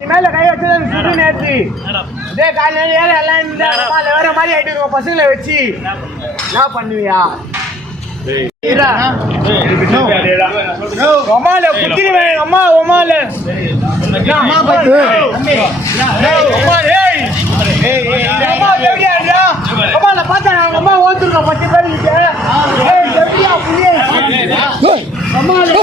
மேல கை வச்சு சுடு நேர்த்தி இதே காலையில ஏழை எல்லாம் இந்த வேற மாதிரி ஆயிட்டு இருக்கும் பசங்களை வச்சு என்ன பண்ணுவியா ஒமால குத்திருவேன் அம்மா ஒமால அம்மால பார்த்தா அம்மா ஓத்துருக்கோம் 10 பேருக்கு அம்மா விட்டு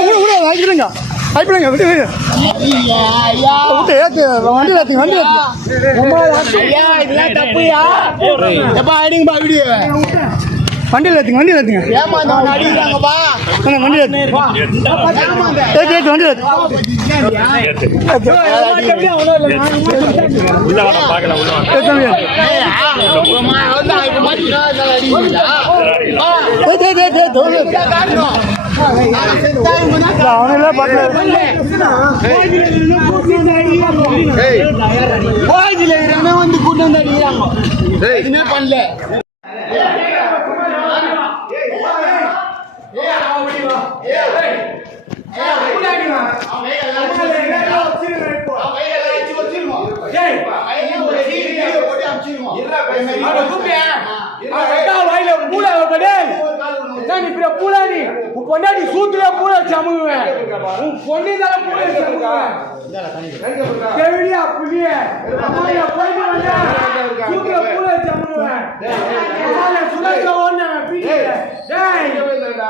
இதெல்லாம் தப்புயா எப்ப அடிங்கப்பா வீடியோ வண்டியில் ஏற்றுங்க வண்டியில் ஏற்றுங்க அடிக்கிறாங்கப்பா வண்டியில் ஏற்று வண்டியில் அவனெல்லாம் வந்து கூட்டு வந்து அடிக்கிறாங்க என்ன பண்ணல பொண்டாடி சூத்துல பூல சமுவேன் உன் பொண்ணி தான பூல சமுவேன் கேவியா புளிய அம்மாயா போயிட்டு வந்தா சூத்துல பூல சமுவேன் கமால சுலக ஓண்ண பீடி டேய்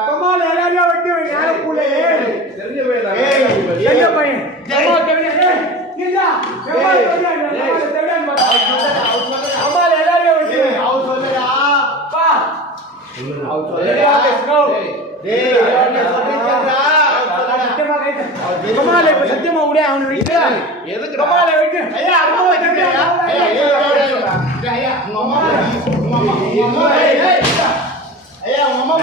கமால எல்லாரையும் வெட்டி யார பூல தெரிஞ்சவேடா எங்க பையன் கமால கேவியா டேய் கிண்டா கமால தெரியாத கமால எல்லாரையும் வெட்டி அவ சொல்லடா பா அவ சொல்லடா ஸ்கோ டேய் என்ன சொல்றீங்கடா சத்தியமா கைது கமால இப்ப சத்தியமா உடே அவன விட்டு எதுக்கு கமால விட்டு ஐயா அம்மா வச்சிருக்கயா ஐயா அம்மா ஐயா அம்மா ஐயா அம்மா